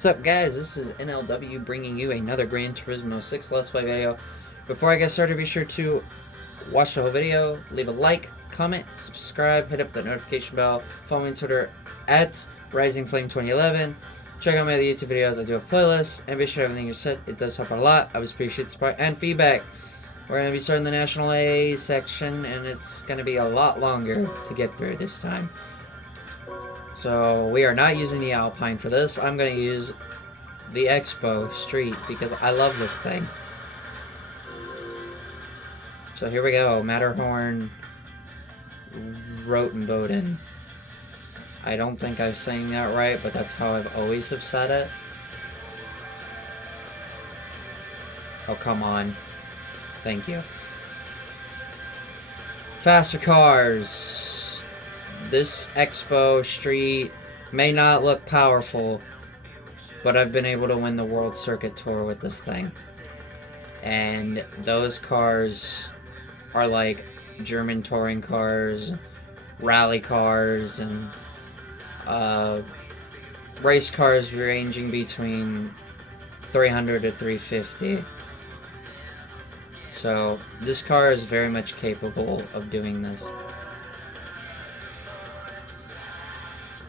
What's up, guys? This is NLW bringing you another Gran Turismo 6 Let's Play video. Before I get started, be sure to watch the whole video, leave a like, comment, subscribe, hit up the notification bell, follow me on Twitter at RisingFlame2011. Check out my other YouTube videos. I do have playlists, and be sure everything you said. It does help out a lot. I always appreciate the support and feedback. We're going to be starting the National A section, and it's going to be a lot longer to get through this time. So we are not using the Alpine for this. I'm going to use the Expo Street because I love this thing. So here we go. Matterhorn Rotenboden. I don't think I'm saying that right, but that's how I've always have said it. Oh, come on. Thank you. Faster cars. This Expo Street may not look powerful, but I've been able to win the World Circuit Tour with this thing. And those cars are like German touring cars, rally cars, and race cars ranging between 300 to 350. So this car is very much capable of doing this.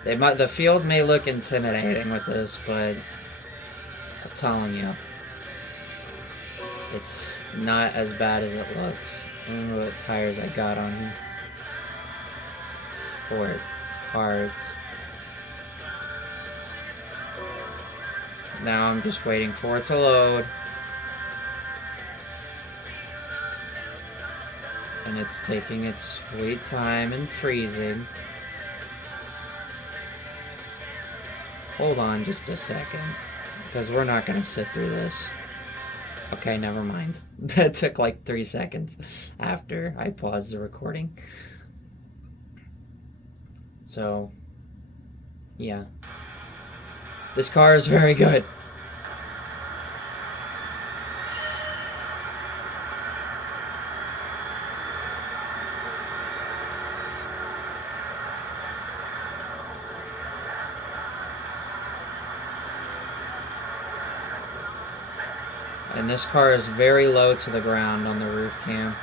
The field may look intimidating with this, but I'm telling you, it's not as bad as it looks. I don't know what tires I got on here. Sports, hards. Now I'm just waiting for it to load. And it's taking its sweet time and freezing. Hold on just a second, because we're not going to sit through this. Okay, never mind. That took like 3 seconds after I paused the recording. So, yeah. This car is very good. And this car is very low to the ground on the roof cam.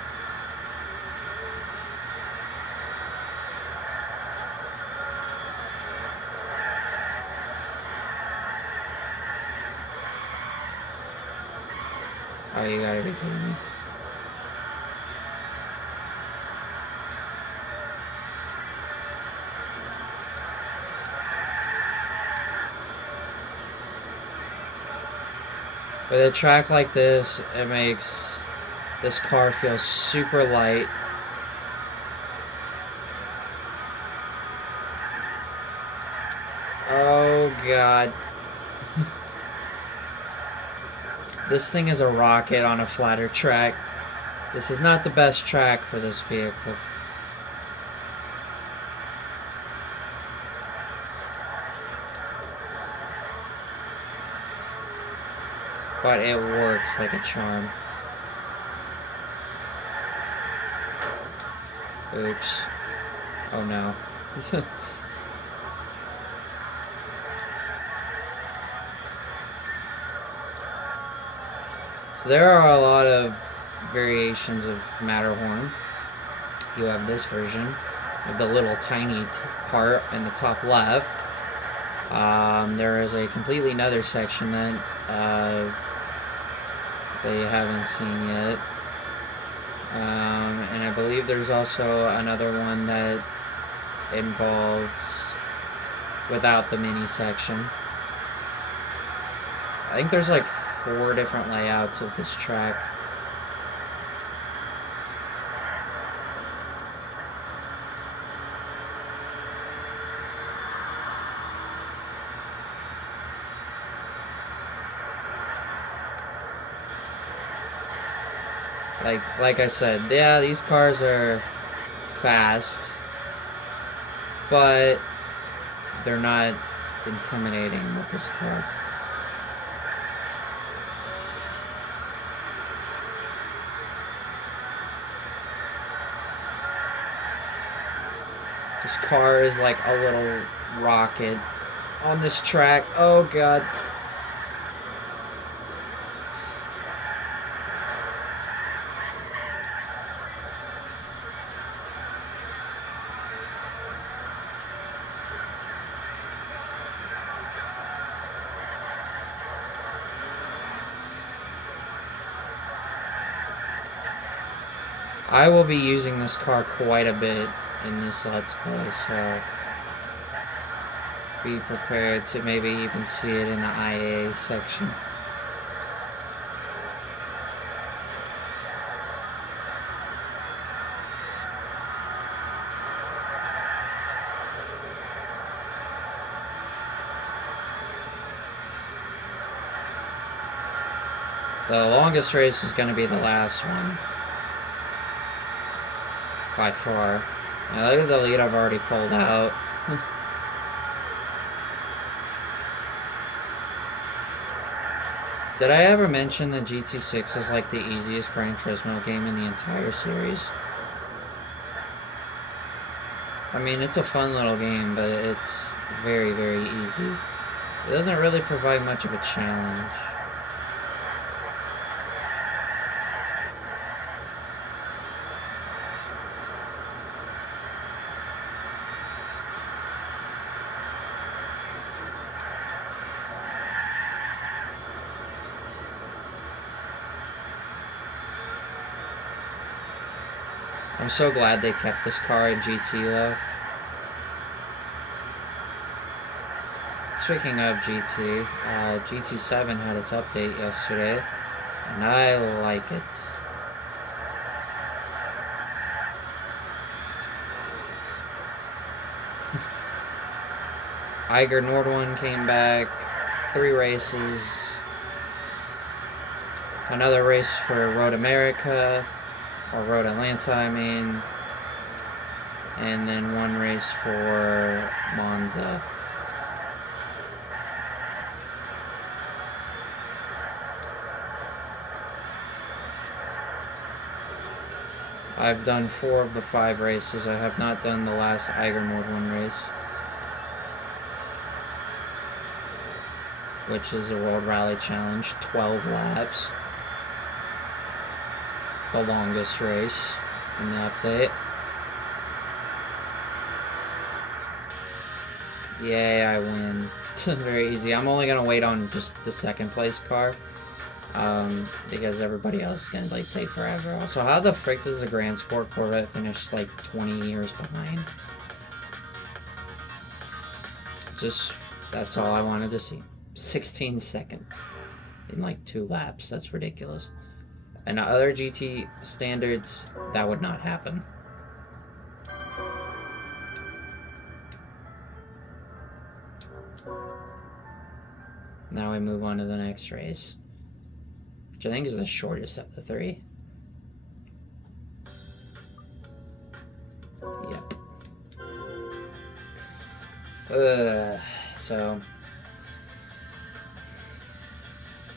Oh, you gotta be kidding me. With a track like this, it makes this car feel super light. Oh god. This thing is a rocket on a flatter track. This is not the best track for this vehicle. But it works like a charm. Oops. Oh no. So there are a lot of variations of Matterhorn. You have this version with the little tiny part in the top left. There is a completely another section that you haven't seen yet. And I believe there's also another one that involves without the mini section. I think there's like 4 different layouts of this track. Like I said, yeah, these cars are fast, but they're not intimidating with this car. This car is like a little rocket on this track. Oh god. I will be using this car quite a bit in this Let's Play, so be prepared to maybe even see it in the IA section. The longest race is going to be the last one. By far. Now look at the lead I've already pulled out. Did I ever mention that GT6 is like the easiest Gran Turismo game in the entire series? I mean, it's a fun little game, but it's very, very easy. It doesn't really provide much of a challenge. I'm so glad they kept this car in GT though. Speaking of GT, GT7 had its update yesterday, and I like it. Iger Nordwan came back, 3 races, another race for Road America, or Road Atlanta, I mean, and then 1 race for Monza. I've done 4 of the 5 races. I have not done the last Iger Nordwan race, which is a World Rally Challenge, 12 laps. The longest race in the update. Yay, I win. Very easy. I'm only gonna wait on just the 2nd place car. Because everybody else is gonna like take forever. Also, how the frick does the Grand Sport Corvette finish like 20 years behind? Just, that's all I wanted to see. 16 seconds in like 2 laps. That's ridiculous. And other GT standards, that would not happen. Now we move on to the next race, which I think is the shortest of the 3. Yep. So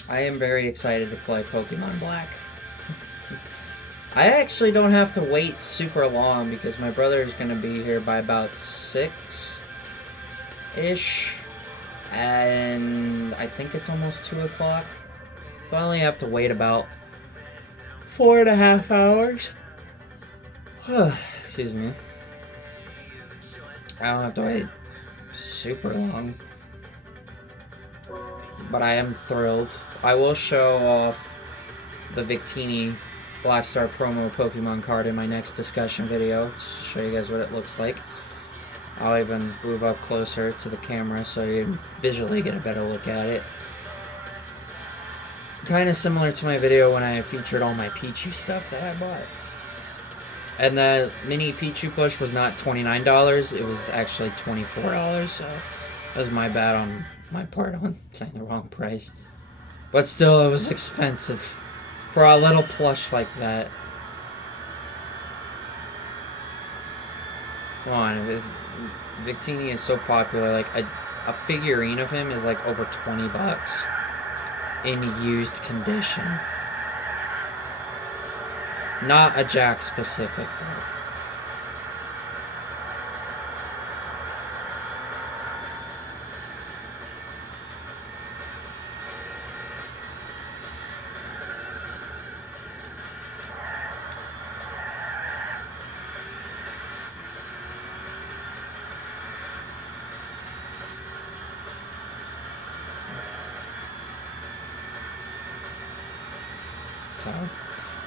I am very excited to play Pokemon Black. I actually don't have to wait super long because my brother is going to be here by about 6-ish. And I think it's almost 2 o'clock. So I only have to wait about 4.5 hours. Excuse me. I don't have to wait super long. But I am thrilled. I will show off the Victini Black Star promo Pokemon card in my next discussion video, just to show you guys what it looks like. I'll even move up closer to the camera so you visually get a better look at it. Kind of similar to my video when I featured all my Pichu stuff that I bought. And the mini Pichu plush was not $29, it was actually $24, so that was my bad on my part on saying the wrong price. But still, it was expensive for a little plush like that. Come on, Victini is so popular, like a figurine of him is like over 20 bucks in used condition. Not a Jack specific though. So,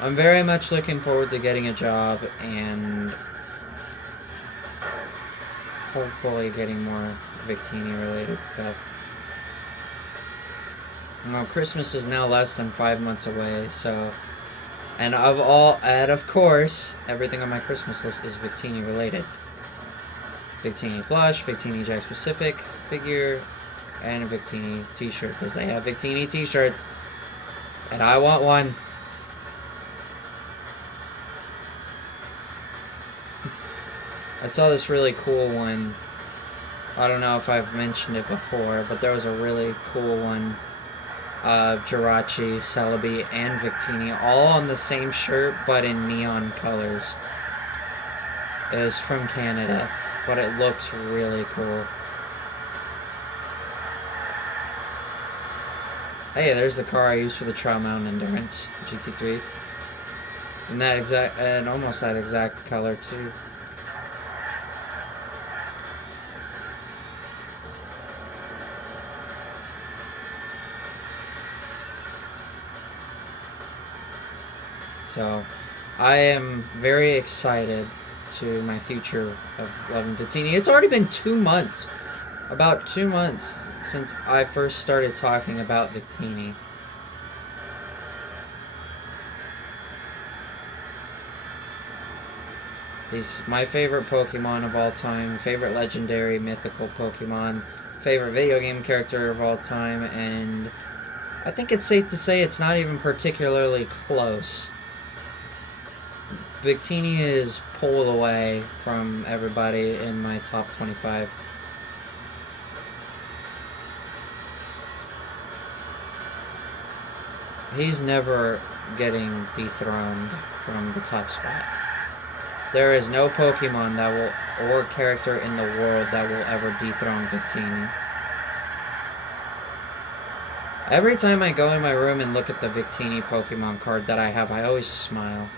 I'm very much looking forward to getting a job and hopefully getting more Victini related stuff. Well, Christmas is now less than 5 months away, so... And of course, everything on my Christmas list is Victini related. Victini plush, Victini Jack Specific figure, and a Victini t-shirt, because they have Victini t-shirts. And I want one. I saw this really cool one. I don't know if I've mentioned it before, but there was a really cool one of Jirachi, Celebi, and Victini all on the same shirt, but in neon colors. It was from Canada, but it looks really cool. Hey, there's the car I used for the Trial Mountain Endurance, GT3. And almost that exact color too. So, I am very excited to my future of loving Victini. It's already been 2 months. About 2 months since I first started talking about Victini. He's my favorite Pokemon of all time, favorite legendary mythical Pokemon, favorite video game character of all time, and I think it's safe to say it's not even particularly close. Victini is pulled away from everybody in my top 25. He's never getting dethroned from the top spot. There is no Pokemon that will, or character in the world that will ever dethrone Victini. Every time I go in my room and look at the Victini Pokemon card that I have, I always smile.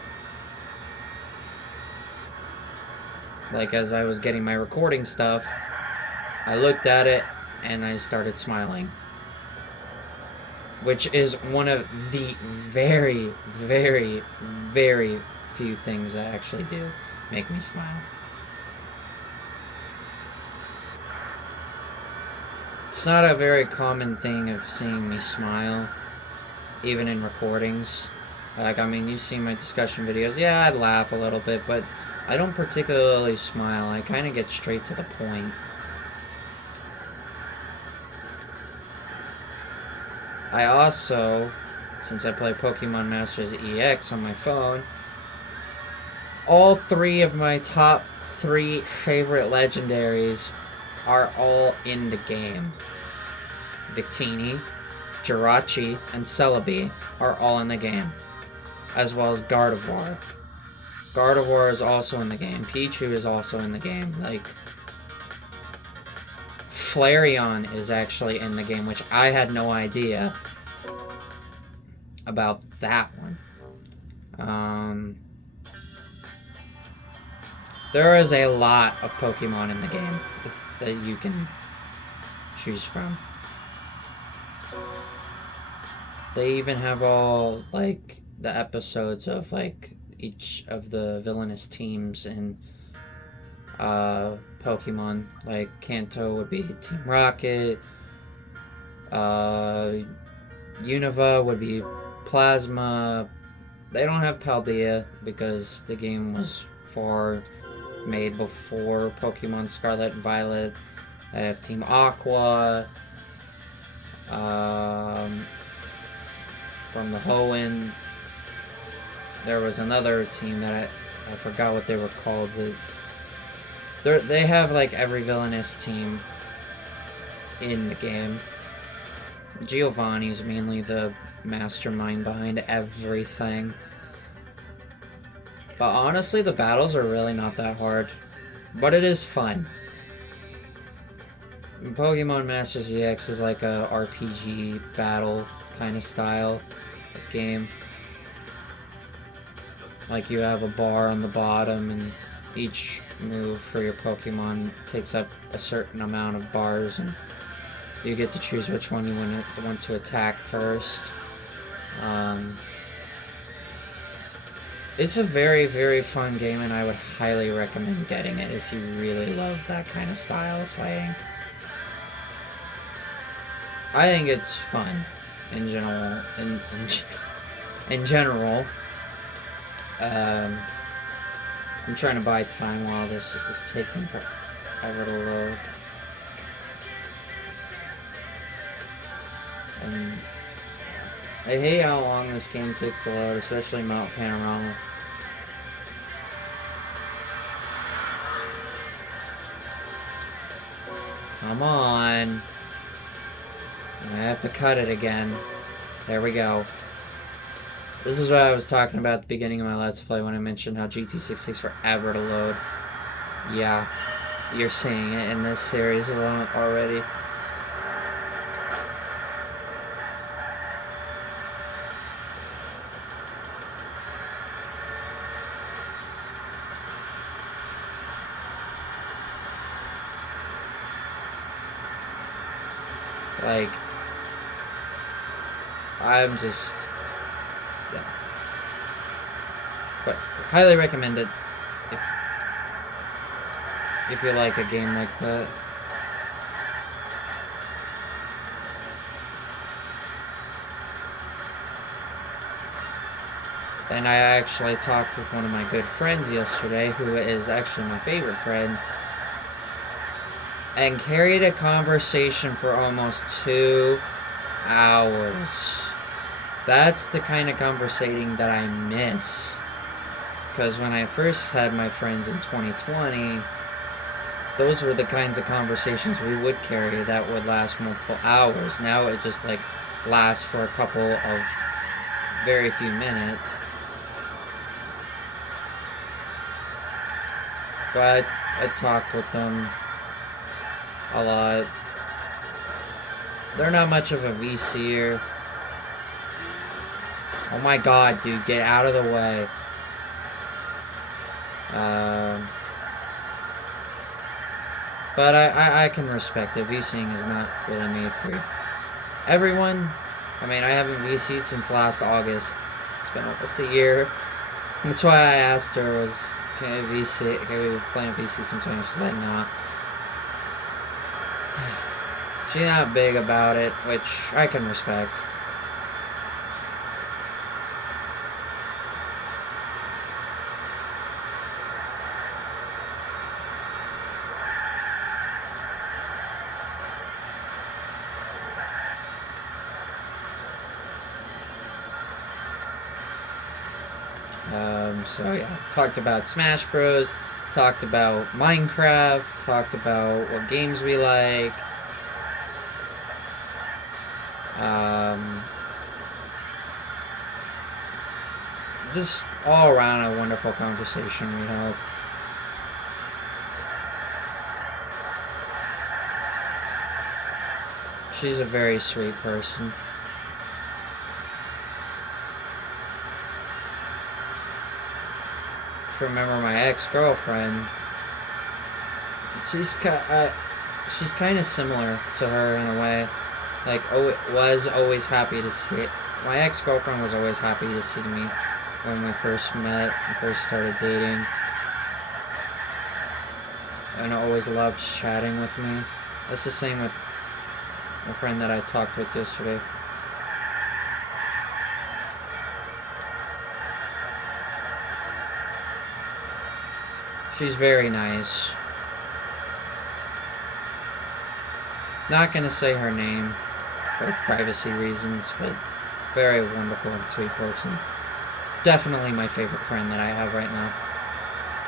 Like, as I was getting my recording stuff, I looked at it and I started smiling. Which is one of the very, very, very few things that actually do make me smile. It's not a very common thing of seeing me smile, even in recordings. Like, I mean, you've seen my discussion videos. Yeah, I laugh a little bit, but I don't particularly smile. I kind of get straight to the point. I also, since I play Pokemon Masters EX on my phone, all 3 of my top 3 favorite legendaries are all in the game. Victini, Jirachi, and Celebi are all in the game, as well as Gardevoir. Gardevoir is also in the game. Pichu is also in the game. Like, Flareon is actually in the game, which I had no idea about that one. There is a lot of Pokemon in the game that you can choose from. They even have all, like, the episodes of, like, each of the villainous teams in Pokemon. Like, Kanto would be Team Rocket, Unova would be Plasma. They don't have Paldea because the game was far made before Pokemon Scarlet and Violet. I have Team Aqua. From the Hoenn, there was another team that I forgot what they were called, but they have like every villainous team in the game. Giovanni's mainly the mastermind behind everything. But honestly, the battles are really not that hard. But it is fun. Pokemon Masters EX is like a RPG battle kind of style of game. Like, you have a bar on the bottom, and each move for your Pokemon takes up a certain amount of bars, and you get to choose which one you want to attack first. It's a very, very fun game, and I would highly recommend getting it if you really love that kind of style of fighting. I think it's fun in general. In general, I'm trying to buy time while this is taking forever to load. And I hate how long this game takes to load, especially Mount Panorama. Come on. I have to cut it again. There we go. This is what I was talking about at the beginning of my Let's Play when I mentioned how GT6 takes forever to load. Yeah, you're seeing it in this series alone already. Like, I'm just... Yeah. But highly recommend it if you like a game like that. And I actually talked with one of my good friends yesterday, who is actually my favorite friend, and carried a conversation for almost 2 hours. That's the kind of conversating that I miss. Because when I first had my friends in 2020, those were the kinds of conversations we would carry that would last multiple hours. Now it just like lasts for a couple of very few minutes. But I talked with them a lot. They're not much of a VCer. Oh my god, dude, get out of the way. But I can respect it. VCing is not really made for everyone. I mean, I haven't VC'd since last August. It's been almost a year. That's why I asked her, can I VC? Can we play VC sometime? She's like, nah. She's not big about it, which I can respect. So yeah, talked about Smash Bros, talked about Minecraft, talked about what games we like. Just all around a wonderful conversation we had. She's a very sweet person. Remember my ex-girlfriend, she's kind of similar to her in a way. Like, was always happy to see it. My ex-girlfriend was always happy to see me when we first met and first started dating, and always loved chatting with me. That's the same with a friend that I talked with yesterday. She's very nice. Not gonna say her name for privacy reasons, but very wonderful and sweet person. Definitely my favorite friend that I have right now.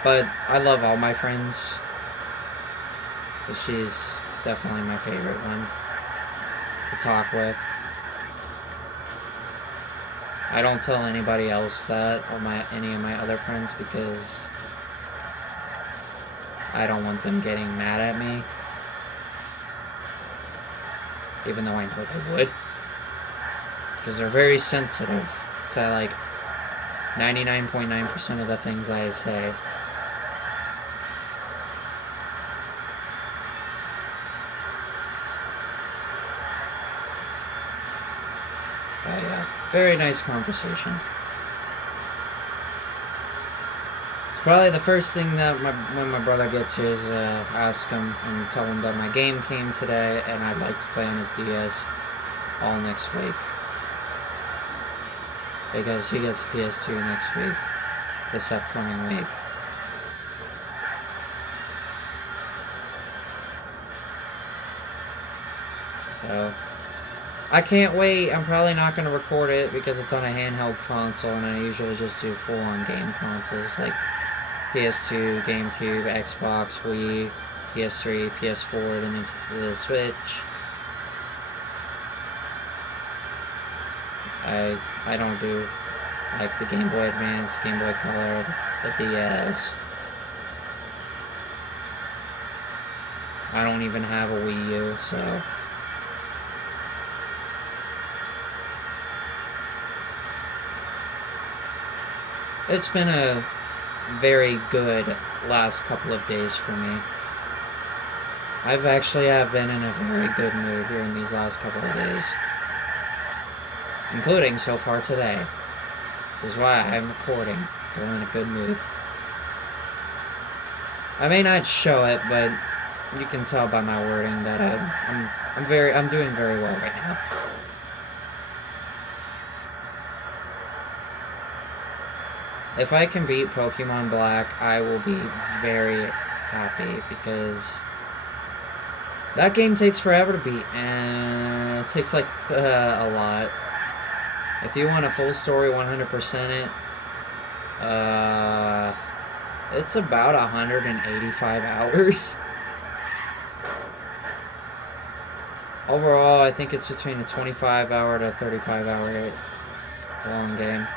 But I love all my friends, but she's definitely my favorite one to talk with. I don't tell anybody else that, or any of my other friends, because I don't want them getting mad at me. Even though I know they would. Because they're very sensitive to, like, 99.9% of the things I say. But yeah, very nice conversation. Probably the first thing that when my brother gets here is ask him and tell him that my game came today and I'd like to play on his DS all next week. Because he gets PS2 next week, this upcoming week. So, I can't wait. I'm probably not going to record it because it's on a handheld console and I usually just do full-on game consoles like PS2, GameCube, Xbox, Wii, PS3, PS4, the Switch. I don't do like the Game Boy Advance, Game Boy Color, the DS. I don't even have a Wii U, so it's been a very good last couple of days for me. I've been in a very good mood during these last couple of days. Including so far today. Which is why I'm recording. I'm in a good mood. I may not show it, but you can tell by my wording that I'm doing very well right now. If I can beat Pokemon Black, I will be very happy because that game takes forever to beat, and it takes like a lot. If you want a full story 100% it, it's about 185 hours. Overall, I think it's between a 25-hour to 35-hour long game.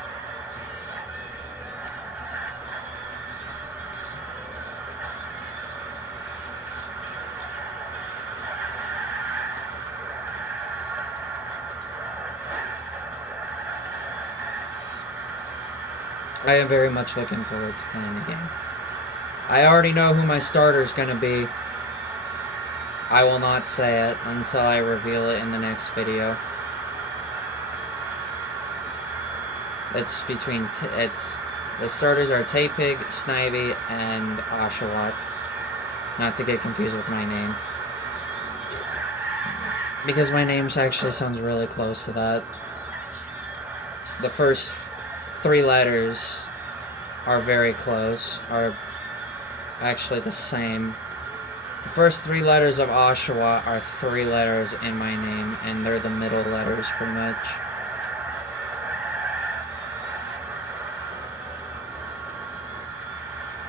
I am very much looking forward to playing the game. I already know who my starter's going to be. I will not say it until I reveal it in the next video. The starters are Tapig, Snivy, and Oshawott. Not to get confused with my name. Because my name actually sounds really close to that. The first 3 letters are very close, are actually the same. The first 3 letters of Oshawa are 3 letters in my name, and they're the middle letters, pretty much.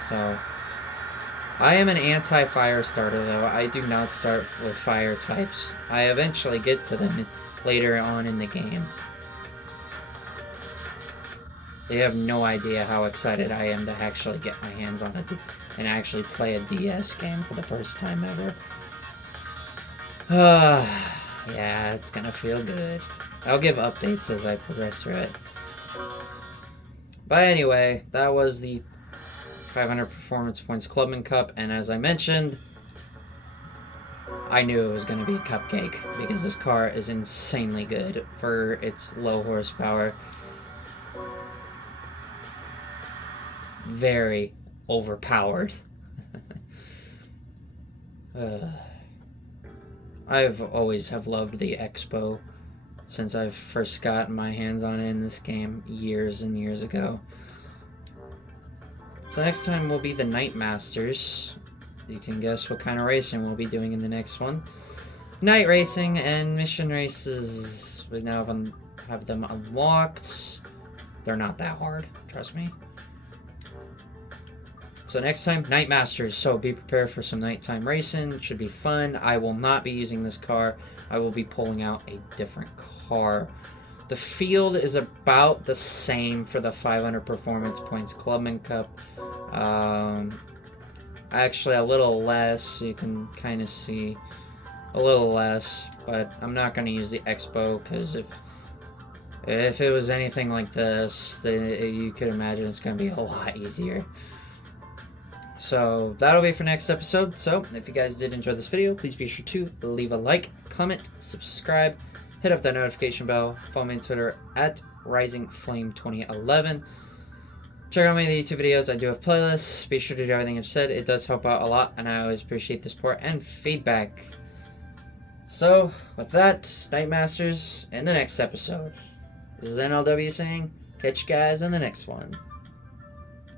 So, I am an anti-fire starter, though. I do not start with fire types. I eventually get to them later on in the game. They have no idea how excited I am to actually get my hands on it and actually play a DS game for the first time ever. Yeah, it's gonna feel good. I'll give updates as I progress through it. But anyway, that was the 500 Performance Points Clubman Cup, and as I mentioned, I knew it was gonna be a cupcake because this car is insanely good for its low horsepower. Very overpowered. I've always have loved the Expo since I've first gotten my hands on it in this game years and years ago. So next time will be the Night Masters. You can guess what kind of racing we'll be doing in the next one. Night racing and mission races. We now have them unlocked. They're not that hard, trust me. So next time, Night Masters. So be prepared for some nighttime racing. It should be fun. I will not be using this car. I will be pulling out a different car. The field is about the same for the 500 Performance Points Clubman Cup. Actually, a little less. So you can kind of see a little less. But I'm not going to use the Expo because if it was anything like this, then you could imagine it's going to be a lot easier. So that'll be for next episode. So if you guys did enjoy this video, please be sure to leave a like, comment, subscribe, hit up that notification bell, follow me on Twitter at RisingFlame2011. Check out my YouTube videos. I do have playlists. Be sure to do everything I've said. It does help out a lot, and I always appreciate the support and feedback. So, with that, Night Masters, in the next episode. This is NLW saying, catch you guys in the next one.